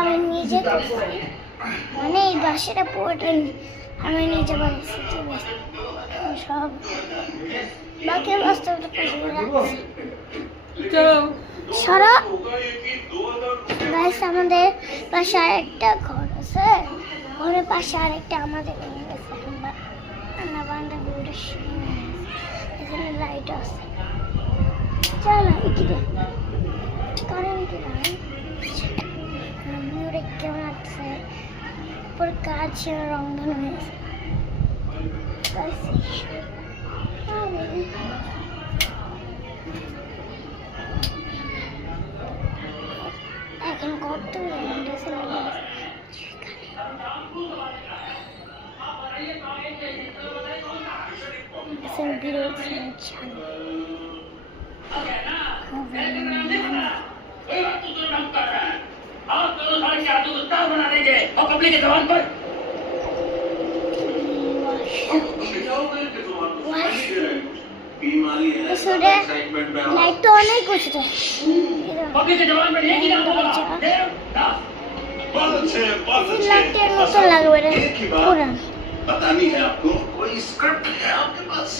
আমি নিজে মানে এই বাসাটা পুরোটা আমি নিজে বানিয়েছি সব বাকি বাস্তবটা সারা গাইস আমাদের পাশে আরেকটা ঘর আছে, ঘরের পাশে আরেকটা আমাদের এখানে লাইট আছে। চলো এদিকে কারেন্ট কেমন আছে পুরো কাজ রংধন হয়েছে। এখন কত लाइट तो ऑन है कुछ तो लाइट तो लग रहा है पता नहीं है आपको कोई स्क्रिप्ट है आपके पास।